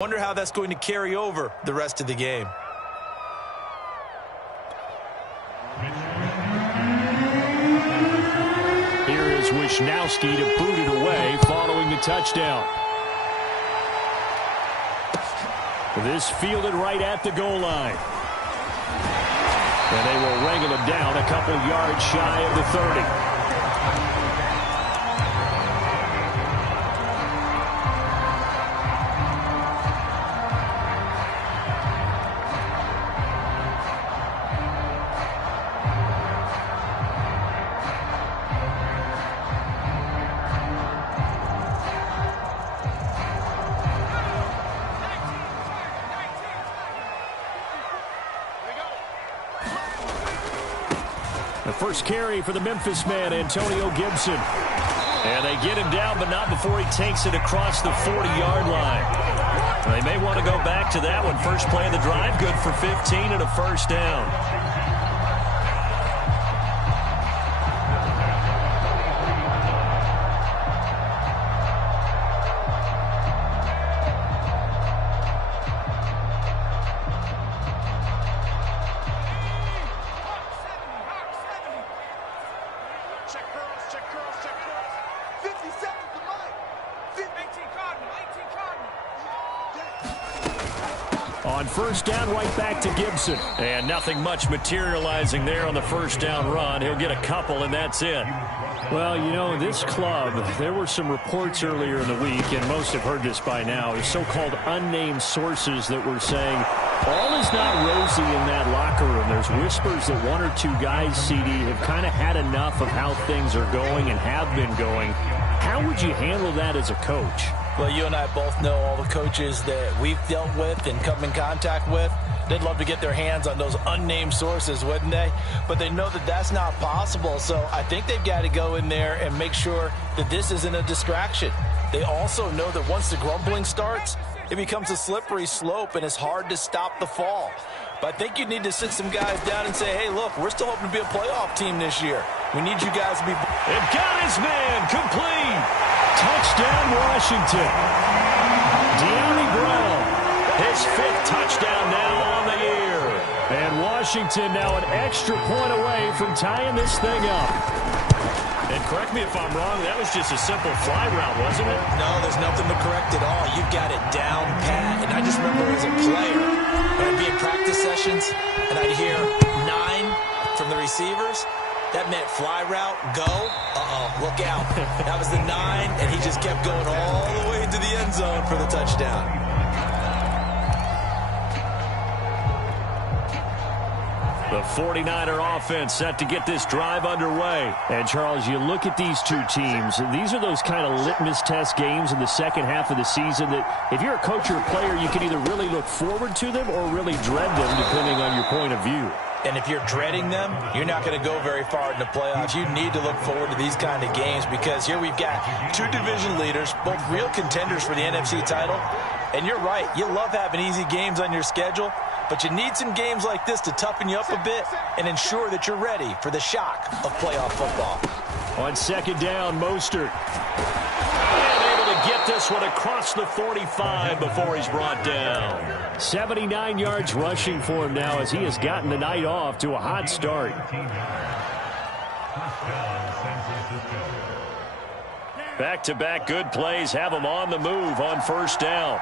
Wonder how that's going to carry over the rest of the game. Here is Wisnowski to boot it away following the touchdown. This fielded right at the goal line. And they will wrangle him down a couple yards shy of the 30. The first carry for the Memphis man, Antonio Gibson. And they get him down, but not before he takes it across the 40-yard line. They may want to go back to that one. First play of the drive, good for 15 and a first down. On first down, right back to Gibson. And nothing much materializing there on the first down run. He'll get a couple, and that's it. Well, you know, this club, there were some reports earlier in the week, and most have heard this by now, is so-called unnamed sources that were saying all is not rosy in that locker room. There's whispers that one or two guys, CD, have kind of had enough of how things are going and have been going. How would you handle that as a coach? Well, you and I both know all the coaches that we've dealt with and come in contact with. They'd love to get their hands on those unnamed sources, wouldn't they? But they know that that's not possible. So I think they've got to go in there and make sure that this isn't a distraction. They also know that once the grumbling starts, it becomes a slippery slope and it's hard to stop the fall. But I think you need to sit some guys down and say, hey, look, we're still hoping to be a playoff team this year. We need you guys to be... It got his man complete. Touchdown, Washington. De'Ami Brown, his 5th touchdown now on the year. And Washington now an extra point away from tying this thing up. And correct me if I'm wrong, that was just a simple fly route, wasn't it? No, there's nothing to correct at all. You've got it down pat. And I just remember as a player, when I'd be in practice sessions, and I'd hear 9 from the receivers. That meant fly route, go, look out. That was the 9, and he just kept going all the way into the end zone for the touchdown. The 49er offense set to get this drive underway. And, Charles, you look at these two teams, these are those kind of litmus test games in the second half of the season that if you're a coach or a player, you can either really look forward to them or really dread them, depending on your point of view. And if you're dreading them, you're not going to go very far in the playoffs. You need to look forward to these kind of games because here we've got 2 division leaders, both real contenders for the NFC title. And you're right, you love having easy games on your schedule, but you need some games like this to toughen you up a bit and ensure that you're ready for the shock of playoff football. On second down, Mostert. Get this one across the 45 before he's brought down. 79 yards rushing for him now as he has gotten the night off to a hot start. Back-to-back good plays have him on the move on first down.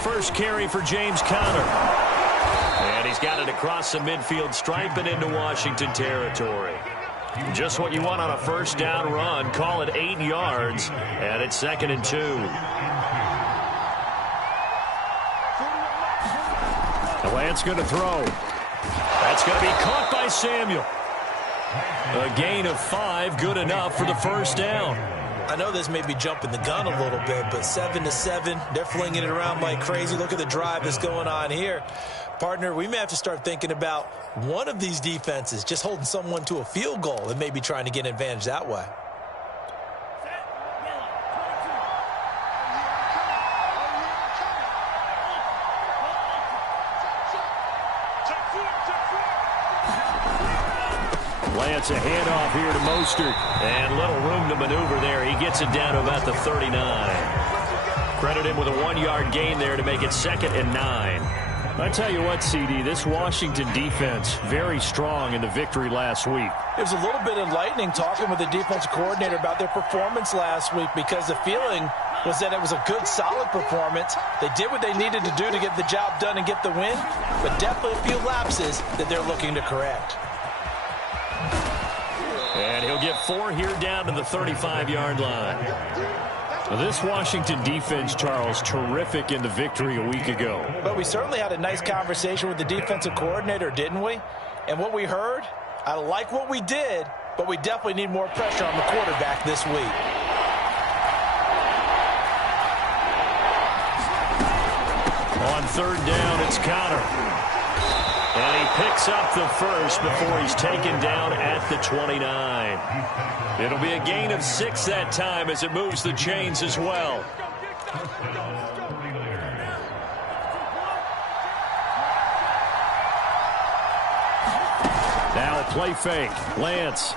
First carry for James Conner. And he's got it across the midfield stripe and into Washington territory. Just what you want on a first down run. Call it 8 yards. And it's 2nd and 2. The Lance going to throw. That's going to be caught by Samuel. A gain of 5, good enough for the first down. I know this may be jumping the gun a little bit, but 7-7, they're flinging it around like crazy. Look at the drive that's going on here. Partner, we may have to start thinking about one of these defenses just holding someone to a field goal and maybe trying to get an advantage that way. Lance, a handoff here to Mostert. And little room to maneuver there. He gets it down to about the 39. Credit him with a 1-yard gain there to make it 2nd and 9. I tell you what, CD, this Washington defense, very strong in the victory last week. It was a little bit enlightening talking with the defensive coordinator about their performance last week, because the feeling was that it was a good, solid performance. They did what they needed to do to get the job done and get the win, but definitely a few lapses that they're looking to correct. And he'll get 4 here down to the 35-yard line. Now, this Washington defense, Charles, terrific in the victory a week ago. But we certainly had a nice conversation with the defensive coordinator, didn't we? And what we heard, I like what we did, but we definitely need more pressure on the quarterback this week. On 3rd down, it's Conner. And he picks up the first before he's taken down at the 29. It'll be a gain of 6 that time as it moves the chains as well. Now a play fake. Lance.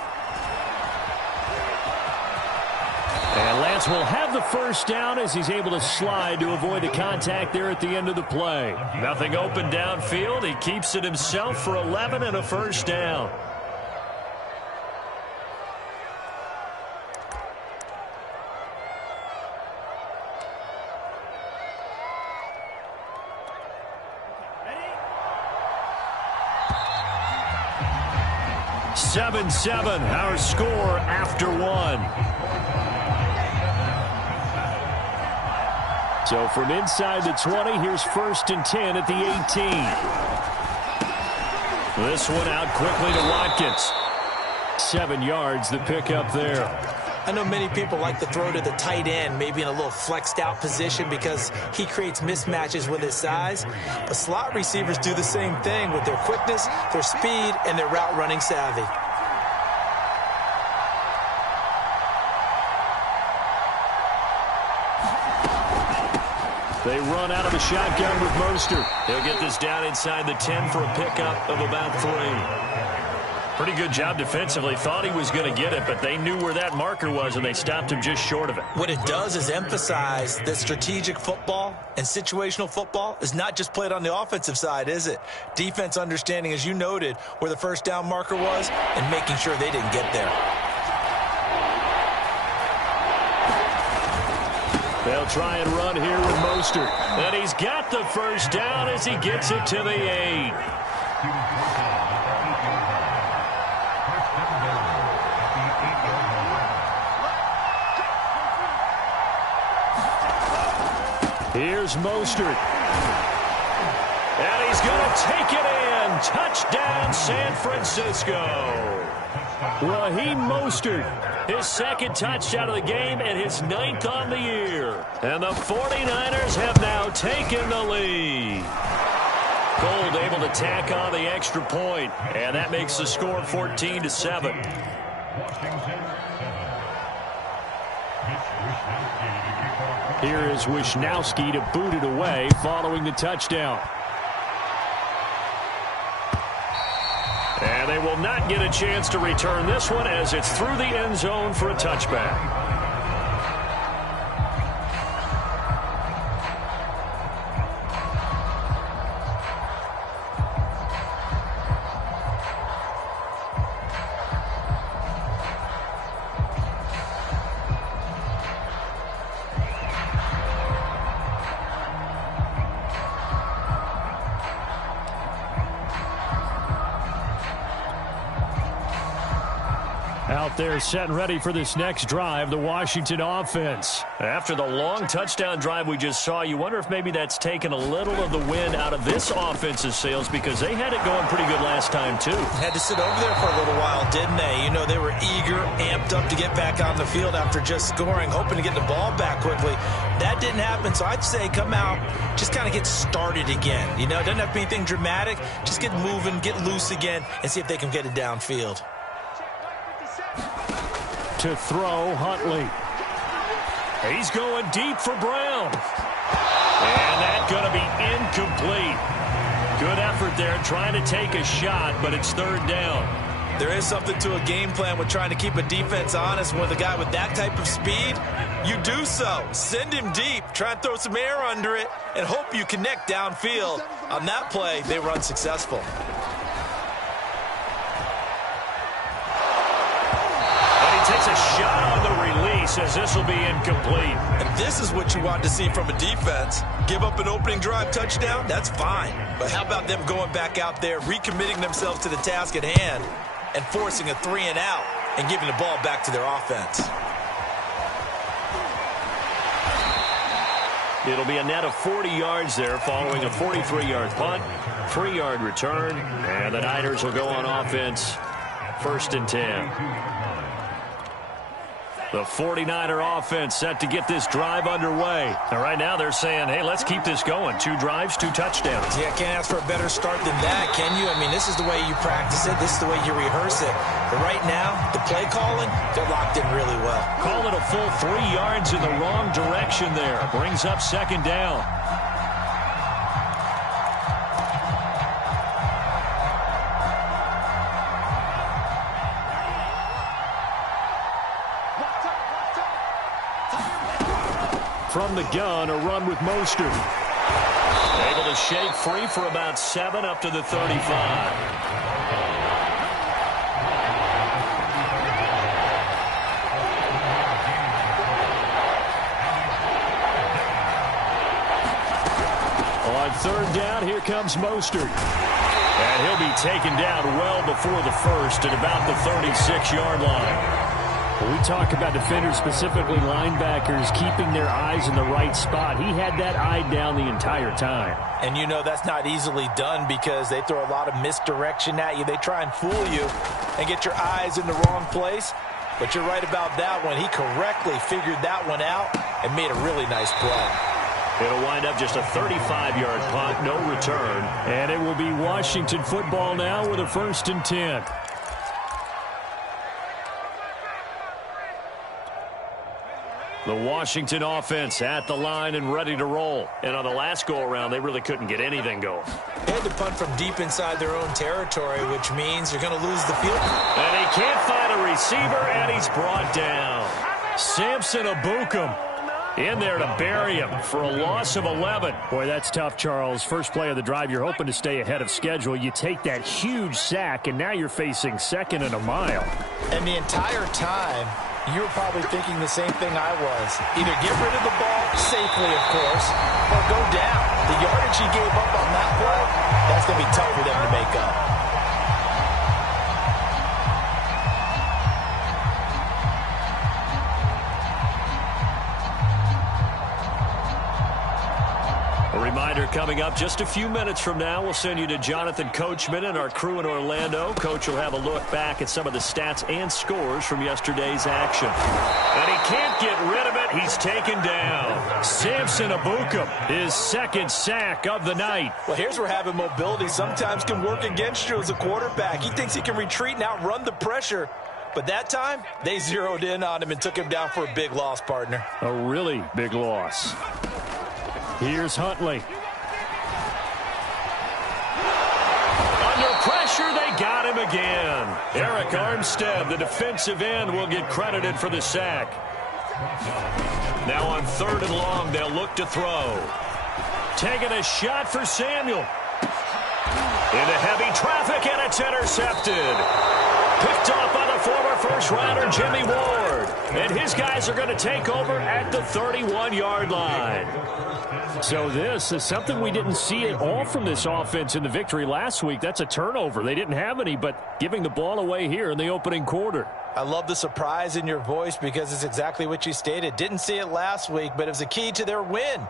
And Lance will have the first down as he's able to slide to avoid the contact there at the end of the play. Nothing open downfield. He keeps it himself for 11 and a first down. Ready? 7-7, our score after 1. So from inside the 20, here's 1st and 10 at the 18. This one out quickly to Watkins. 7 yards, the pickup there. I know many people like to throw to the tight end, maybe in a little flexed out position because he creates mismatches with his size. But slot receivers do the same thing with their quickness, their speed, and their route running savvy. They run out of the shotgun with Mostert. They'll get this down inside the 10 for a pickup of about 3. Pretty good job defensively. Thought he was going to get it, but they knew where that marker was, and they stopped him just short of it. What it does is emphasize that strategic football and situational football is not just played on the offensive side, is it? Defense understanding, as you noted, where the first down marker was and making sure they didn't get there. They'll try and run here with Mostert. And he's got the first down as he gets it to the 8. Here's Mostert. And he's going to take it in. Touchdown, San Francisco. Raheem Mostert, his 2nd touchdown of the game and his 9th on the year. And the 49ers have now taken the lead. Gold able to tack on the extra point, and that makes the score 14-7. Here is Wisnowski to boot it away following the touchdown. And they will not get a chance to return this one as it's through the end zone for a touchback. Out there set and ready for this next drive, the Washington offense. After the long touchdown drive we just saw, you wonder if maybe that's taken a little of the wind out of this offense's sails because they had it going pretty good last time, too. Had to sit over there for a little while, didn't they? You know, they were eager, amped up to get back on the field after just scoring, hoping to get the ball back quickly. That didn't happen, so I'd say come out, just kind of get started again. You know, it doesn't have to be anything dramatic. Just get moving, get loose again, and see if they can get it downfield. To throw, Huntley. He's going deep for Brown. And that's going to be incomplete. Good effort there trying to take a shot, but it's 3rd down. There is something to a game plan with trying to keep a defense honest. With a guy with that type of speed, you do so. Send him deep, try and throw some air under it, and hope you connect downfield. On that play, they were unsuccessful. And he takes a shot on the release as this will be incomplete. And this is what you want to see from a defense. Give up an opening drive touchdown, that's fine. But how about them going back out there, recommitting themselves to the task at hand, and forcing a 3-and-out and giving the ball back to their offense. It'll be a net of 40 yards there following a 43-yard punt, 3-yard return, and the Niners will go on offense, 1st and 10. The 49er offense set to get this drive underway. And right now they're saying, hey, let's keep this going. 2 drives, 2 touchdowns. Yeah, can't ask for a better start than that, can you? I mean, this is the way you practice it. This is the way you rehearse it. But right now, the play calling, they're locked in really well. Call it a full 3 yards in the wrong direction there. Brings up 2nd down. From the gun, a run with Mostert. Able to shake free for about 7 up to the 35. On 3rd down, here comes Mostert. And he'll be taken down well before the first at about the 36-yard line. When we talk about defenders, specifically linebackers, keeping their eyes in the right spot, he had that eye down the entire time. And you know that's not easily done because they throw a lot of misdirection at you. They try and fool you and get your eyes in the wrong place. But you're right about that one. He correctly figured that one out and made a really nice play. It'll wind up just a 35-yard punt, no return. And it will be Washington football now with a 1st and 10. The Washington offense at the line and ready to roll. And on the last go-around, they really couldn't get anything going. They had to punt from deep inside their own territory, which means you're going to lose the field. And he can't find a receiver, and he's brought down. Samson Ebukam in there to bury him for a loss of 11. Boy, that's tough, Charles. First play of the drive, you're hoping to stay ahead of schedule. You take that huge sack, and now you're facing 2nd and a mile. And the entire time, you were probably thinking the same thing I was. Either get rid of the ball, safely of course, or go down. The yardage he gave up on that play, that's going to be tough for them to make up. Reminder coming up just a few minutes from now. We'll send you to Jonathan Coachman and our crew in Orlando. Coach will have a look back at some of the stats and scores from yesterday's action. And he can't get rid of it. He's taken down. Samson Ebukam, his 2nd sack of the night. Well, here's where having mobility sometimes can work against you as a quarterback. He thinks he can retreat and outrun the pressure. But that time, they zeroed in on him and took him down for a big loss, partner. A really big loss. Here's Huntley. Under pressure, they got him again. Eric Armstead, the defensive end, will get credited for the sack. Now on 3rd and long, they'll look to throw. Taking a shot for Samuel. Into heavy traffic, and it's intercepted. Picked off by the former first-rounder Jimmy Ward. And his guys are going to take over at the 31-yard line. So this is something we didn't see at all from this offense in the victory last week. That's a turnover. They didn't have any, but giving the ball away here in the opening quarter. I love the surprise in your voice because it's exactly what you stated. Didn't see it last week, but it was a key to their win.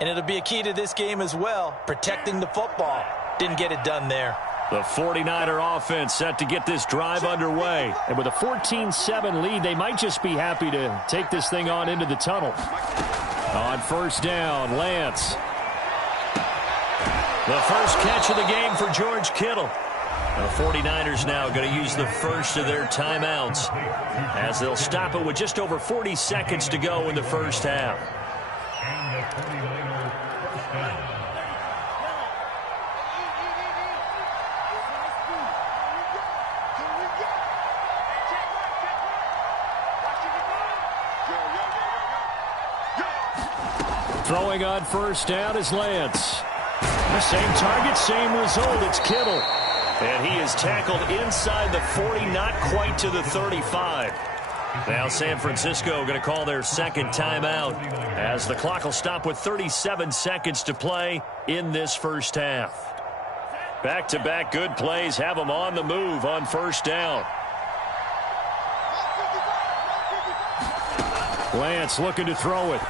And it'll be a key to this game as well, protecting the football. Didn't get it done there. The 49er offense set to get this drive underway. And with a 14-7 lead, they might just be happy to take this thing on into the tunnel. On 1st down, Lance. The first catch of the game for George Kittle. The 49ers now going to use the first of their timeouts as they'll stop it with just over 40 seconds to go in the first half. Throwing on first down is Lance. The same target, same result. It's Kittle. And he is tackled inside the 40, not quite to the 35. Now San Francisco going to call their second timeout as the clock will stop with 37 seconds to play in this first half. Back-to-back good plays have them on the move on first down. Lance looking to throw it.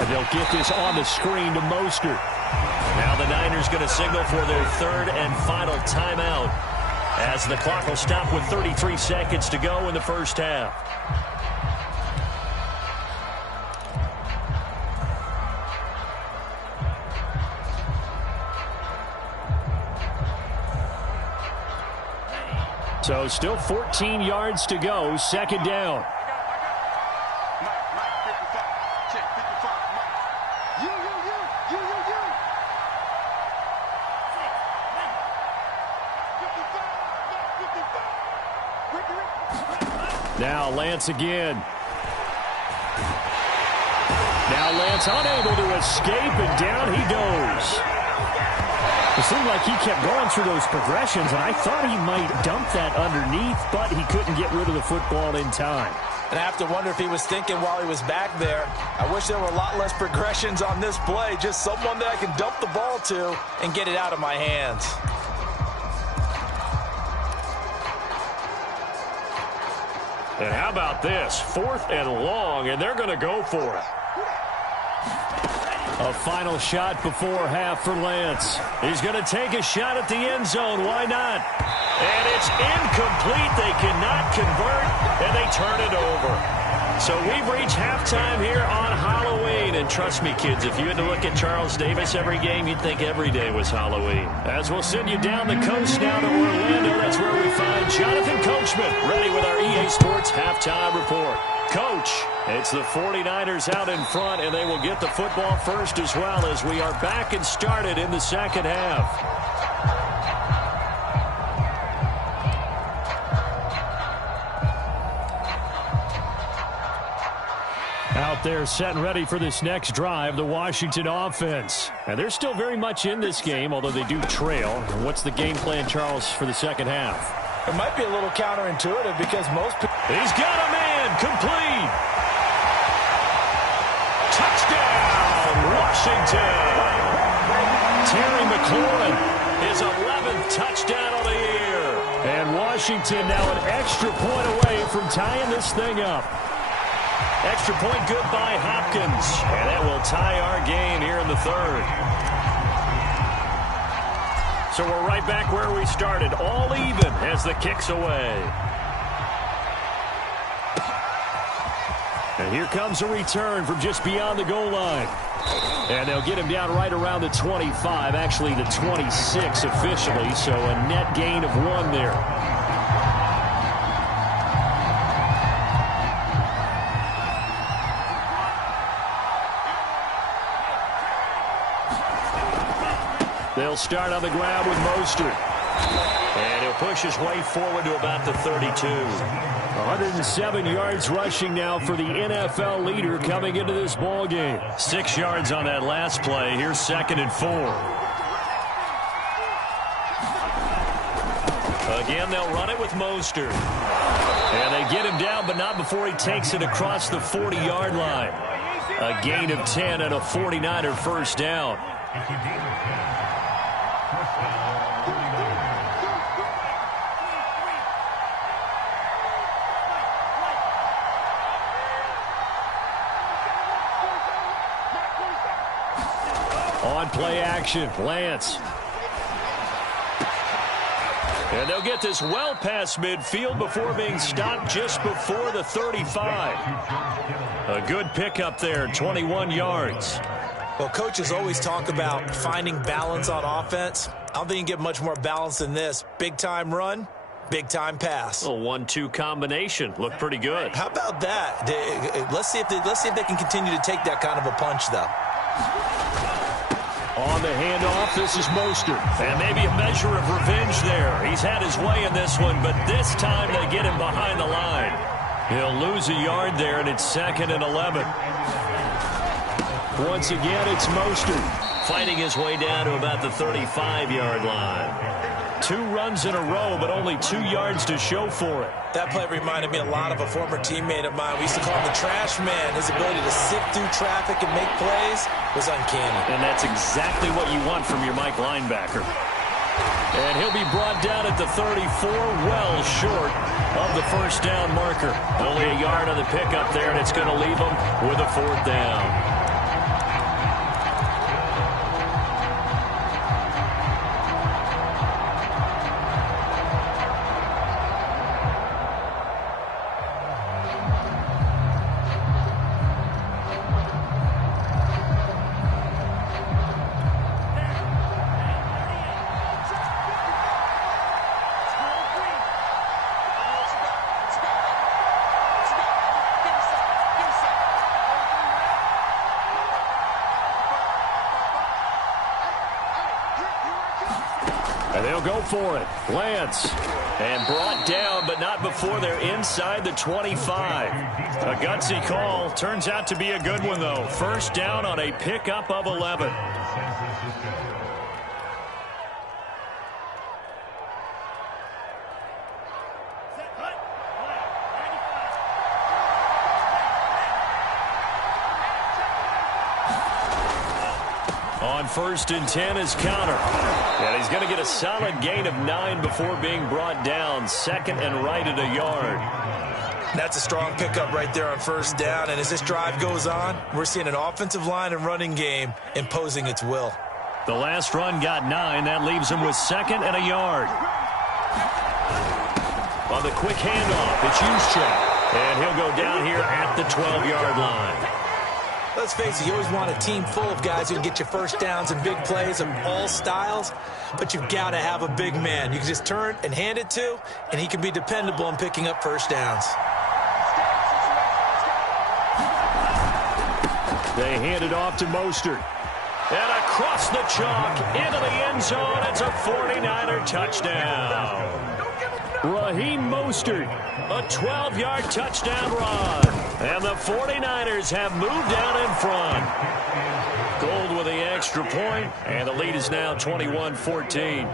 And they'll get this on the screen to Mostert. Now the Niners going to signal for their third and final timeout as the clock will stop with 33 seconds to go in the first half. So still 14 yards to go, second down. Now Lance again. Now Lance unable to escape, and down he goes. It seemed like he kept going through those progressions, and I thought he might dump that underneath, but he couldn't get rid of the football in time. And I have to wonder if he was thinking while he was back there, I wish there were a lot less progressions on this play, just someone that I can dump the ball to and get it out of my hands. And how about this? 4th and long, and they're going to go for it. A final shot before half for Lance. He's going to take a shot at the end zone. Why not? And it's incomplete. They cannot convert, and they turn it over. So we've reached halftime here on Halloween. And trust me, kids, if you had to look at Charles Davis every game, you'd think every day was Halloween. As we'll send you down the coast now to Orlando, that's where we find Jonathan Coachman, ready with our EA Sports halftime report. Coach, it's the 49ers out in front, and they will get the football first as well as we are back and started in the second half. Out there set and ready for this next drive, the Washington offense. And they're still very much in this game, although they do trail. And what's the game plan, Charles, for the second half? It might be a little counterintuitive because most people... He's got a man, complete. Touchdown, Washington. Terry McLaurin, his 11th touchdown of the year. And Washington now an extra point away from tying this thing up. Extra point good by Hopkins. And that will tie our game here in the third. So we're right back where we started. All even as the kick's away. And here comes a return from just beyond the goal line. And they'll get him down right around the 25. Actually, the 26 officially. So a net gain of 1 there. They'll start on the ground with Mostert. And he'll push his way forward to about the 32. 107 yards rushing now for the NFL leader coming into this ball game. 6 yards on that last play. Here's 2nd and 4. Again, they'll run it with Mostert. And they get him down, but not before he takes it across the 40-yard line. A gain of 10 and a 49er first down. On play action, Lance. And they'll get this well past midfield before being stopped just before the 35. A good pickup there, 21 yards. Well, coaches always talk about finding balance on offense. I don't think you can get much more balance than this. Big-time run, big-time pass. A 1-2 combination. Looked pretty good. How about that? Let's see if they can continue to take that kind of a punch, though. On the handoff, this is Mostert. And maybe a measure of revenge there. He's had his way in this one, but this time they get him behind the line. He'll lose a yard there, and it's 2nd and 11. Once again, it's Mostert. Fighting his way down to about the 35-yard line. 2 runs in a row, but only 2 yards to show for it. That play reminded me a lot of a former teammate of mine. We used to call him the trash man. His ability to sift through traffic and make plays was uncanny. And that's exactly what you want from your Mike linebacker. And he'll be brought down at the 34, well short of the first down marker. Only a yard on the pickup there, and it's going to leave him with a 4th down. And they'll go for it. Lance. And brought down, but not before they're inside the 25. A gutsy call. Turns out to be a good one, though. First down on a pickup of 11. On 1st and 10 is Counter. And he's going to get a solid gain of 9 before being brought down. 2nd and right at a yard. That's a strong pickup right there on 1st down. And as this drive goes on, we're seeing an offensive line and running game imposing its will. The last run got 9. That leaves him with 2nd and a yard. On the quick handoff, it's Juszczyk. And he'll go down here at the 12-yard line. Let's face it, you always want a team full of guys who can get you first downs and big plays of all styles, but you've got to have a big man you can just turn and hand it to, and he can be dependable in picking up first downs. They hand it off to Mostert. And across the chalk, into the end zone, it's a 49er touchdown. Raheem Mostert, a 12-yard touchdown run. And the 49ers have moved out in front. Gold with the extra point, and the lead is now 21-14.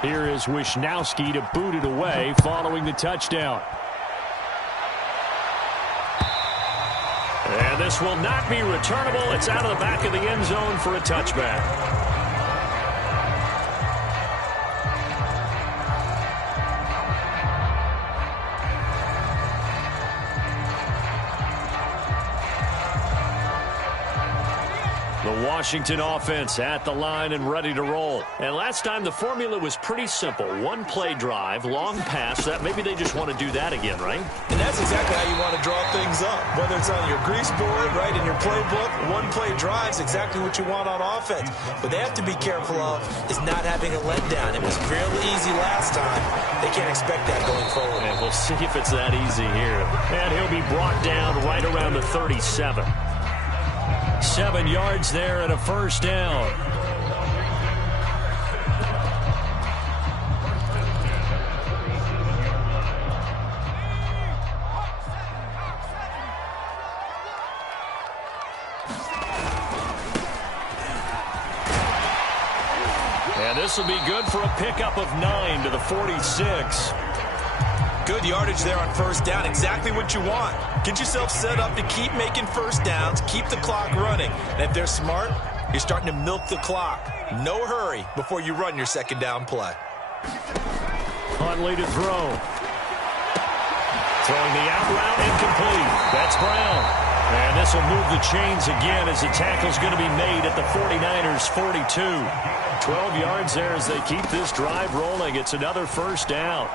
Here is Wisnowski to boot it away following the touchdown. And this will not be returnable. It's out of the back of the end zone for a touchback. The Washington offense at the line and ready to roll. And last time the formula was pretty simple. 1 play drive, long pass. That maybe they just want to do that again, right? And that's exactly how you want to draw things up. Whether it's on your grease board, right, in your playbook, 1 play drive is exactly what you want on offense. What they have to be careful of is not having a letdown. It was fairly easy last time. They can't expect that going forward. And we'll see if it's that easy here. And he'll be brought down right around the 37. 7 yards there and a first down. And this will be good for a pickup of 9 to the 46. Good yardage there on first down. Exactly what you want. Get yourself set up to keep making first downs, keep the clock running. And if they're smart, you're starting to milk the clock. No hurry before you run your second down play. Huntley to throw. Throwing the out route incomplete. That's Brown. And this will move the chains again as the tackle's going to be made at the 49ers 42. 12 yards there as they keep this drive rolling. It's another first down.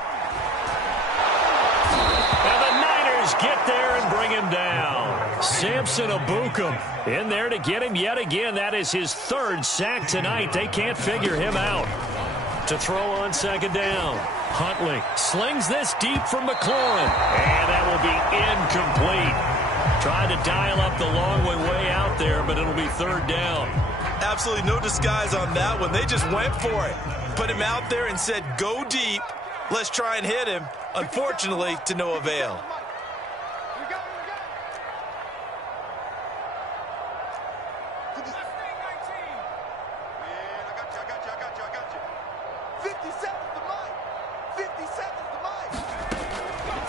Get there and bring him down. Samson Ebukam in there to get him yet again. That is his 3rd sack tonight. They can't figure him out. To throw on second down. Huntley slings this deep from McLaurin. And that will be incomplete. Trying to dial up the long way out there, but it'll be 3rd down. Absolutely no disguise on that one. They just went for it. Put him out there and said, go deep. Let's try and hit him. Unfortunately, to no avail.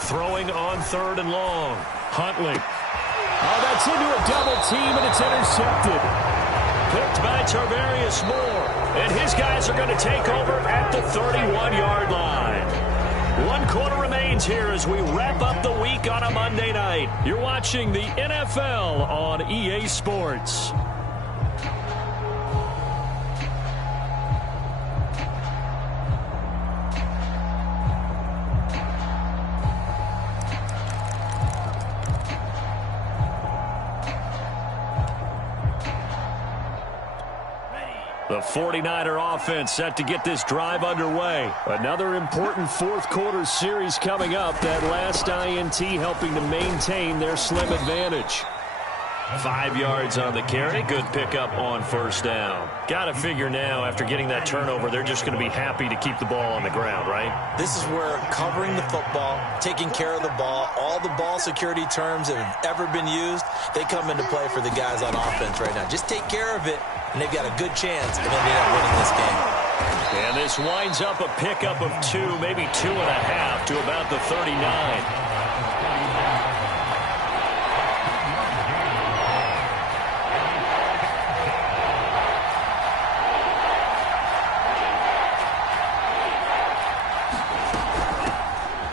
Throwing on 3rd and long. Huntley. Oh, that's into a double team, and it's intercepted. Picked by Tarvarius Moore. And his guys are going to take over at the 31-yard line. 1 quarter remains here as we wrap up the week on a Monday night. You're watching the NFL on EA Sports. The 49er offense set to get this drive underway. Another important 4th quarter series coming up. That last INT helping to maintain their slim advantage. 5 yards on the carry. Good pickup on 1st down. Got to figure now, after getting that turnover, they're just going to be happy to keep the ball on the ground, right? This is where covering the football, taking care of the ball, all the ball security terms that have ever been used, they come into play for the guys on offense right now. Just take care of it, and they've got a good chance of ending up winning this game. And this winds up a pickup of 2, maybe 2.5 to about the 39.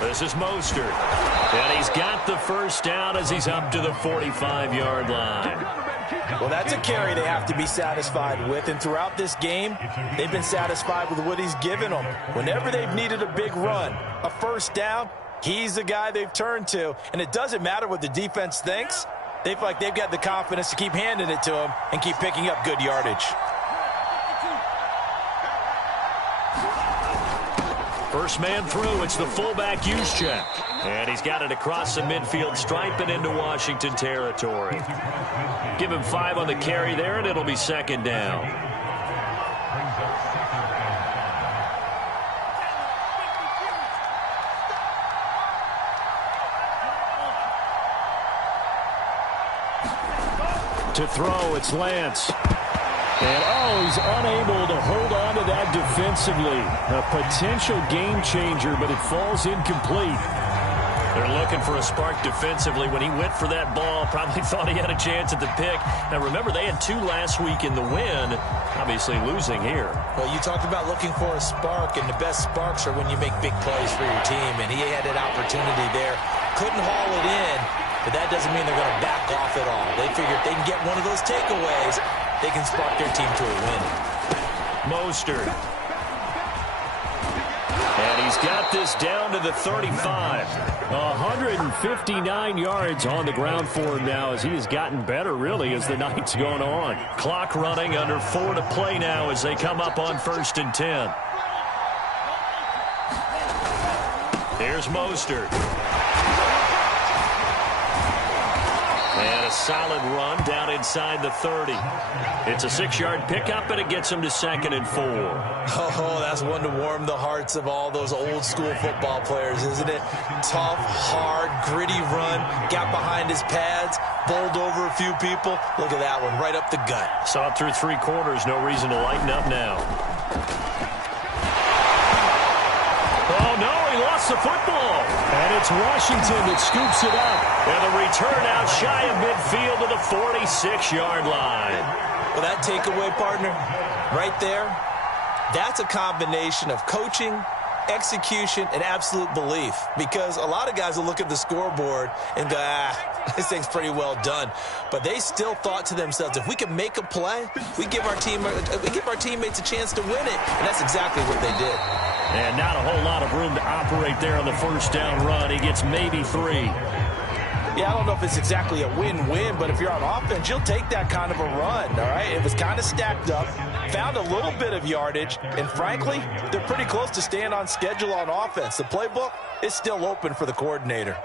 This is Mostert. And he's got the 1st down as he's up to the 45-yard line. Well, that's a carry they have to be satisfied with. And throughout this game, they've been satisfied with what he's given them. Whenever they've needed a big run, a 1st down, he's the guy they've turned to. And it doesn't matter what the defense thinks. They feel like they've got the confidence to keep handing it to him and keep picking up good yardage. First man through, it's the fullback Juszczyk. And he's got it across the midfield stripe and into Washington territory. Give him 5 on the carry there, and it'll be 2nd down. To throw, it's Lance. And, he's unable to hold on to that defensively. A potential game changer, but it falls incomplete. They're looking for a spark defensively. When he went for that ball, probably thought he had a chance at the pick. Now, remember, they had 2 last week in the win, obviously losing here. Well, you talked about looking for a spark, and the best sparks are when you make big plays for your team, and he had an opportunity there. Couldn't haul it in, but that doesn't mean they're going to back off at all. They figure if they can get one of those takeaways, they can spark their team to a win. Mostert. And he's got this down to the 35. 159 yards on the ground for him now as he has gotten better, really, as the night's going on. Clock running, under 4 to play now as they come up on 1st and 10. Here's Mostert. And a solid run down inside the 30. It's a 6-yard pickup, and it gets him to 2nd and 4. Oh, that's one to warm the hearts of all those old-school football players, isn't it? Tough, hard, gritty run, got behind his pads, bowled over a few people. Look at that one, right up the gut. Saw it through 3 quarters, no reason to lighten up now. Oh, no, he lost the football. And it's Washington that scoops it up. And the return out shy of midfield to the 46-yard line. Well, that takeaway, partner, right there, that's a combination of coaching, execution, and absolute belief. Because a lot of guys will look at the scoreboard and go, this thing's pretty well done. But they still thought to themselves, if we can make a play, we give our teammates a chance to win it. And that's exactly what they did. And not a whole lot of room to operate there on the 1st down run. He gets maybe 3. Yeah, I don't know if it's exactly a win-win, but if you're on offense, you'll take that kind of a run, all right? It was kind of stacked up, found a little bit of yardage, and frankly, they're pretty close to staying on schedule on offense. The playbook is still open for the coordinator.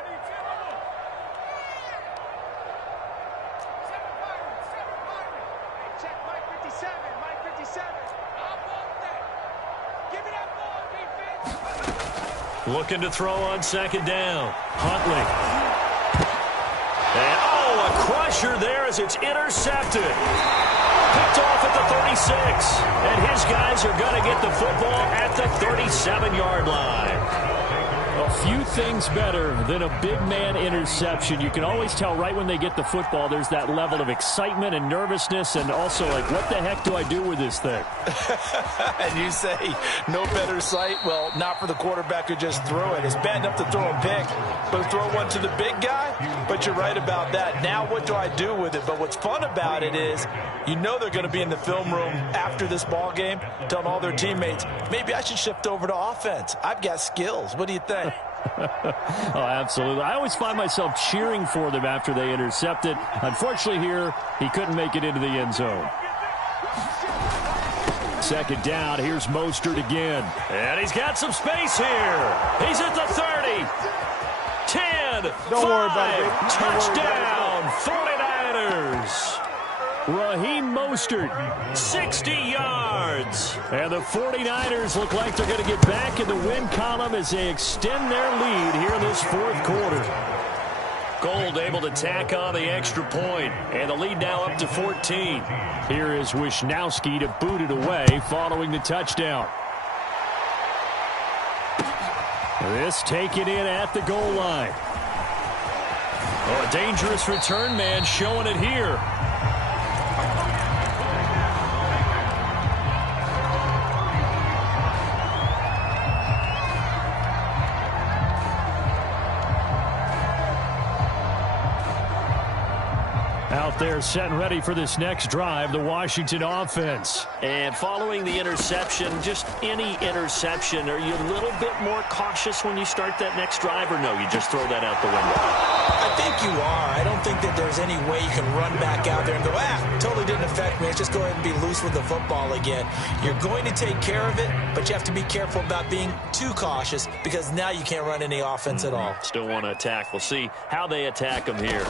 Looking to throw on 2nd down. Huntley. And, a crusher there as it's intercepted. And his guys are going to get the football at the 37-yard line. A few things better than a big man interception. You can always tell right when they get the football, there's that level of excitement and nervousness, and also like, what the heck do I do with this thing? And you say, no better sight? Well, not for the quarterback who just threw it. It's bad enough to throw a pick, but to throw one to the big guy? But you're right about that. Now what do I do with it? But what's fun about it is, you know they're going to be in the film room after this ball game, telling all their teammates, maybe I should shift over to offense. I've got skills. What do you think? Oh, absolutely. I always find myself cheering for them after they intercept it. Unfortunately here, he couldn't make it into the end zone. Second down, here's Mostert again. And he's got some space here. He's at the 30. 10, Don't worry about it. touchdown, 49ers. Raheem Mostert, 60 yards. And the 49ers look like they're going to get back in the win column as they extend their lead here in this fourth quarter. Gold able to tack on the extra point, and the lead now up to 14. Here is Wisnowski to boot it away following the touchdown. This taken in at the goal line. Oh, a dangerous return man showing it here. Out there set and ready for this next drive, the Washington offense. And following the interception, just any interception, are you a little bit more cautious when you start that next drive, or no, you just throw that out the window? I think you are. I don't think that there's any way you can run back out there and go, totally didn't affect me. Let's just go ahead and be loose with the football again. You're going to take care of it, but you have to be careful about being too cautious because now you can't run any offense at all. Still want to attack. We'll see how they attack them here.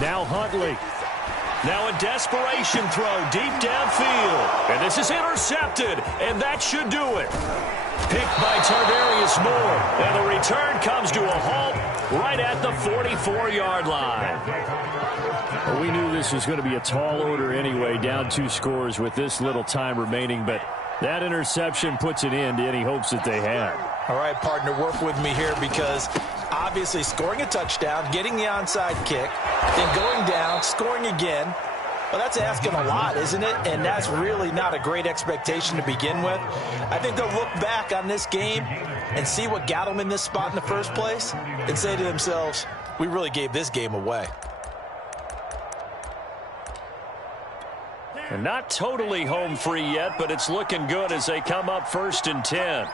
Now Huntley. Now a desperation throw deep downfield. And this is intercepted, and that should do it. Picked by Tarvarius Moore. And the return comes to a halt right at the 44-yard line. Well, we knew this was going to be a tall order anyway, down 2 scores with this little time remaining, but that interception puts an end to any hopes that they had. All right, partner, work with me here because obviously scoring a touchdown, getting the onside kick, then going down, scoring again. Well, that's asking a lot, isn't it? And that's really not a great expectation to begin with. I think they'll look back on this game and see what got them in this spot in the first place and say to themselves, we really gave this game away. And not totally home free yet, but it's looking good as they come up 1st and 10.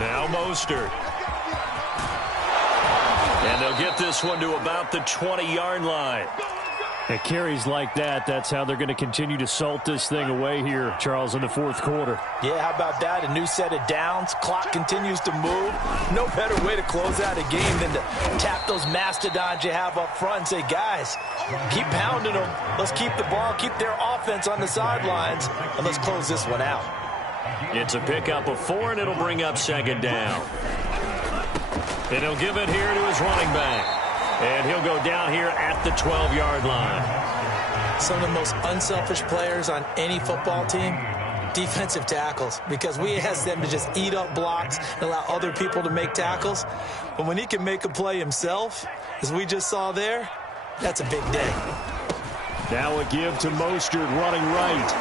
Now Mostert. And they'll get this one to about the 20-yard line. At carries like that, that's how they're going to continue to salt this thing away here, Charles, in the fourth quarter. Yeah, how about that? A new set of downs. Clock continues to move. No better way to close out a game than to tap those mastodons you have up front and say, guys, keep pounding them. Let's keep the ball, keep their offense on the sidelines, and let's close this one out. It's a pickup of 4, and it'll bring up 2nd down. And he'll give it here to his running back. And he'll go down here at the 12-yard line. Some of the most unselfish players on any football team, defensive tackles, because we ask them to just eat up blocks and allow other people to make tackles. But when he can make a play himself, as we just saw there, that's a big day. Now a give to Mostert running right.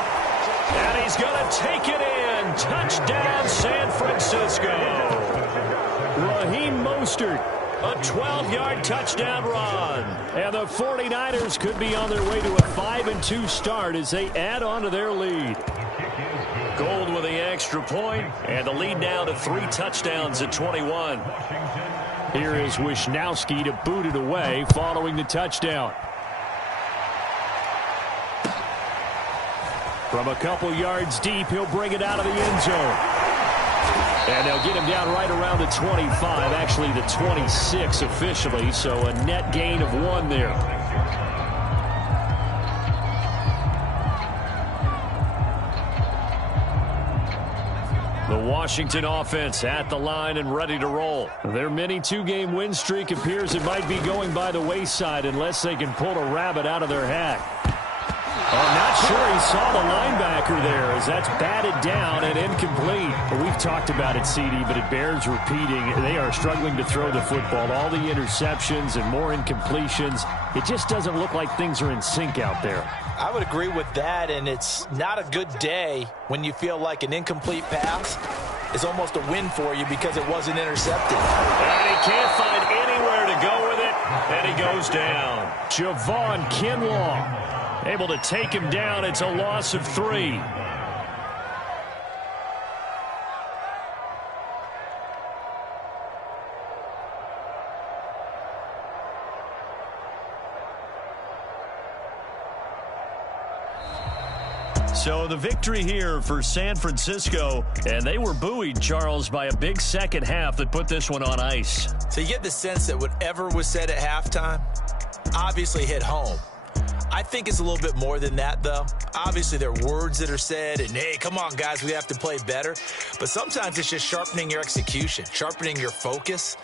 And he's going to take it in. Touchdown, San Francisco. Raheem Mostert. A 12-yard touchdown run. And the 49ers could be on their way to a 5-2 start as they add on to their lead. Gold with the extra point, and the lead now to 3 touchdowns at 21. Here is Wisnowski to boot it away following the touchdown. From a couple yards deep, he'll bring it out of the end zone. And they'll get him down right around the 25, actually the 26 officially, so a net gain of 1 there. The Washington offense at the line and ready to roll. Their mini two-game win streak appears it might be going by the wayside unless they can pull a rabbit out of their hat. I'm not sure he saw the linebacker there as that's batted down and incomplete. But we've talked about it, CD, but it bears repeating. They are struggling to throw the football. All the interceptions and more incompletions. It just doesn't look like things are in sync out there. I would agree with that, and it's not a good day when you feel like an incomplete pass is almost a win for you because it wasn't intercepted. And he can't find anywhere to go with it, and he goes down. Javon Kinlaw able to take him down. It's a loss of 3. So the victory here for San Francisco, and they were buoyed, Charles, by a big second half that put this one on ice. So you get the sense that whatever was said at halftime obviously hit home. I think it's a little bit more than that, though. Obviously, there are words that are said, and, hey, come on, guys, we have to play better. But sometimes it's just sharpening your execution, sharpening your focus,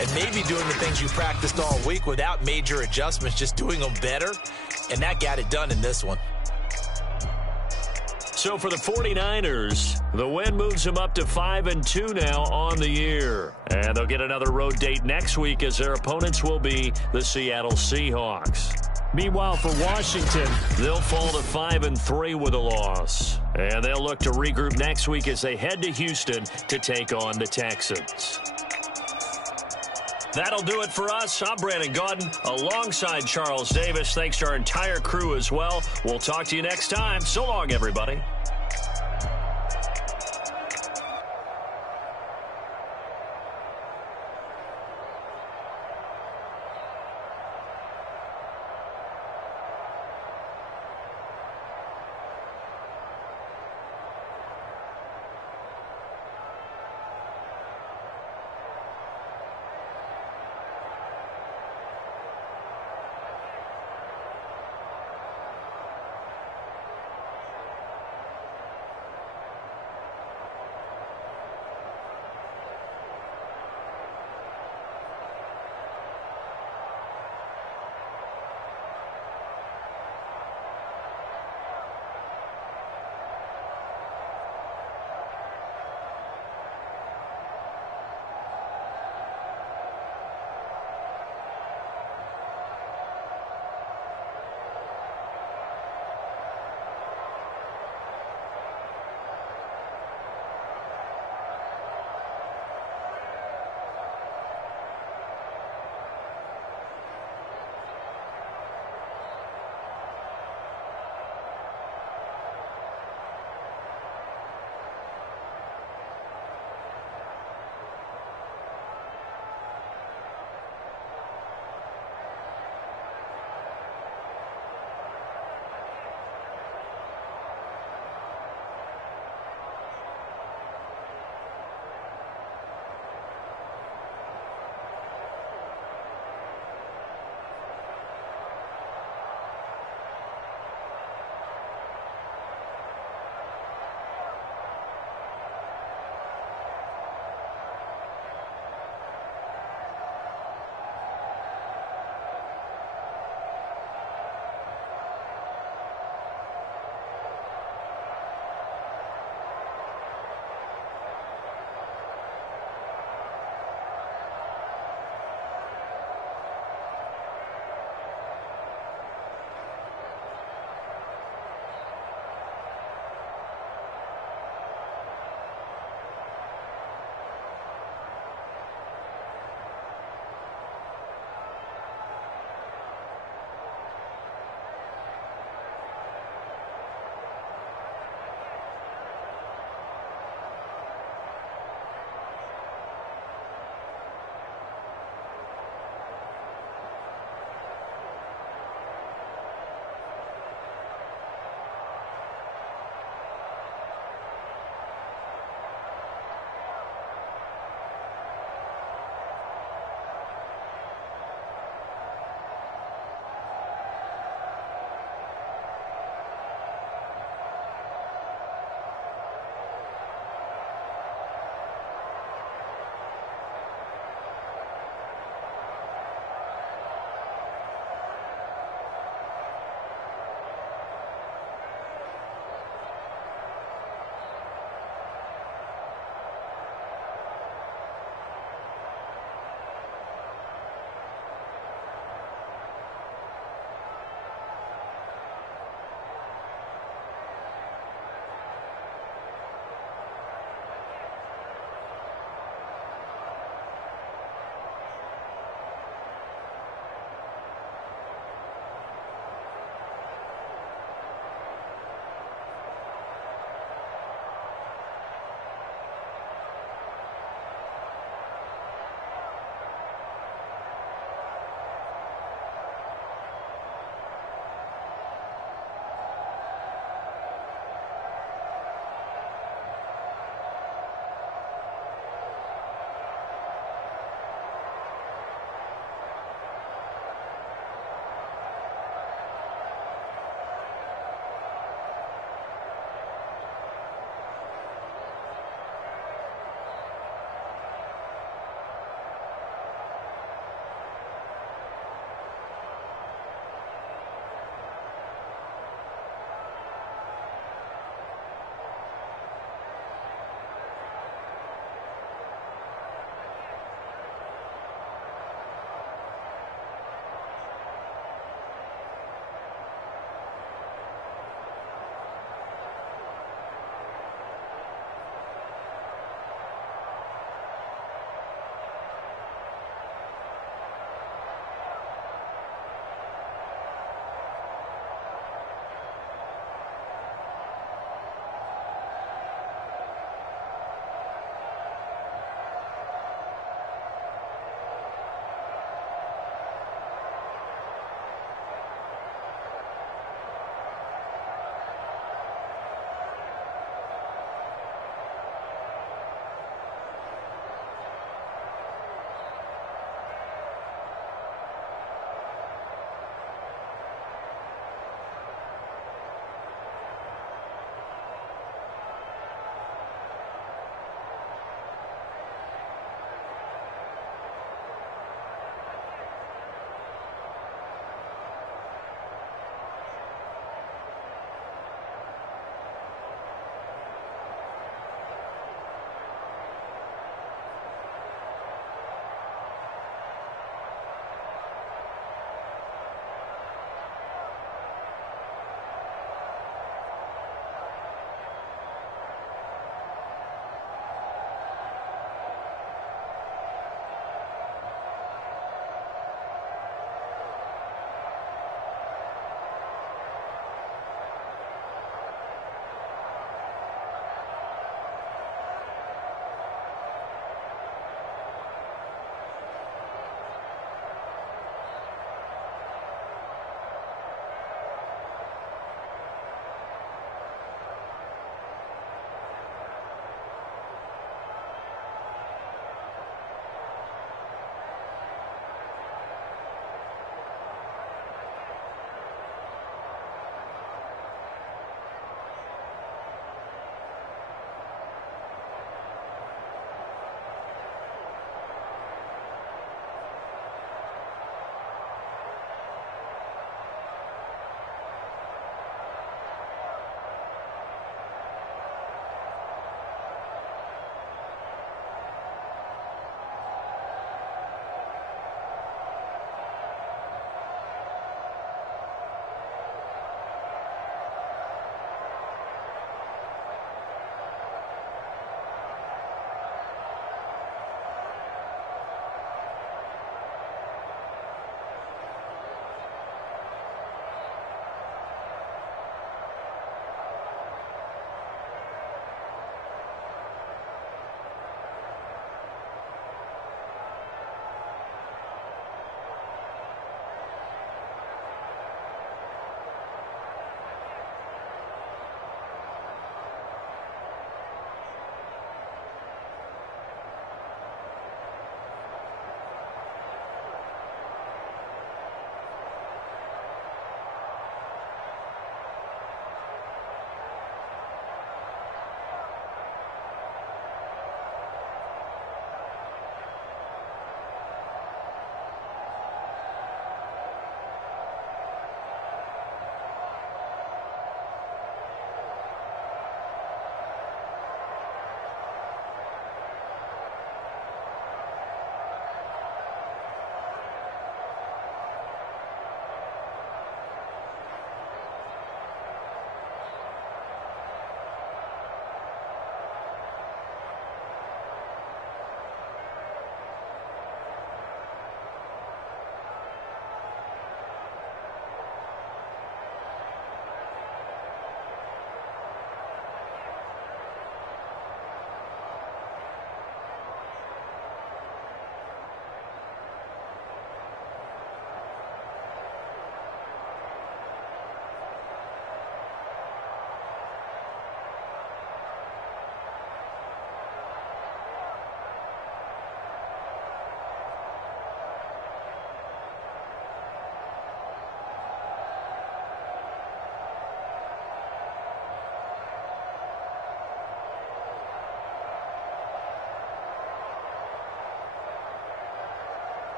and maybe doing the things you practiced all week without major adjustments, just doing them better, and that got it done in this one. So for the 49ers, the win moves them up to 5-2 now on the year. And they'll get another road date next week as their opponents will be the Seattle Seahawks. Meanwhile, for Washington, they'll fall to 5-3 with a loss. And they'll look to regroup next week as they head to Houston to take on the Texans. That'll do it for us. I'm Brandon Gaudin alongside Charles Davis. Thanks to our entire crew as well. We'll talk to you next time. So long, everybody.